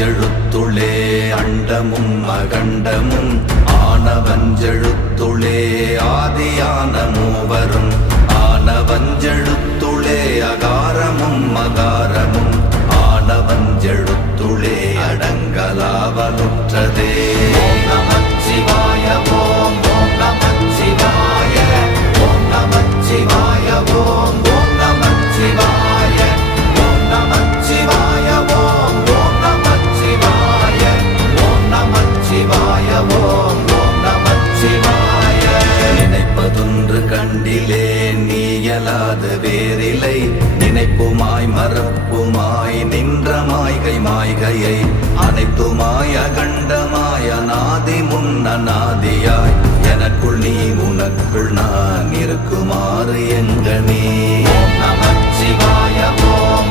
ஆனவஞ்செழுத்துளே அண்டமும் அகண்டமும் ஆனவஞ்செழுத்துளே ஆதியான மூவரும் ஆனவஞ்செழுத்துளே அகாரமும் மகாரமும் ஆனவஞ்செழுத்துளே அடங்கலாவலுற்றதே. ஓம் நமச்சிவாய ஓம் ஓம் நமச்சிவாய ஓம் நமச்சிவாய ஓம் ஓம் நமச்சிவாய ஓம் நமச்சிவாய ஓம் ஓம் நமச்சிவாய ஓம் நமச்சிவாய ஓம் ஓம் நமச்சிவாய. நினைப்பதொன்று கண்டிலே நீயலாது வேறில்லை நினைப்புமாய் மறப்புமாய் நின்ற மாய்கை மாய்கையை அனைத்துமாய் அகண்டமாய் அநாதி முன்னநாதியாய் எனக்குள் நீ உனக்குள் நான் இருக்குமாறு எங்கனே. ஓம் நமச்சிவாய ஓம்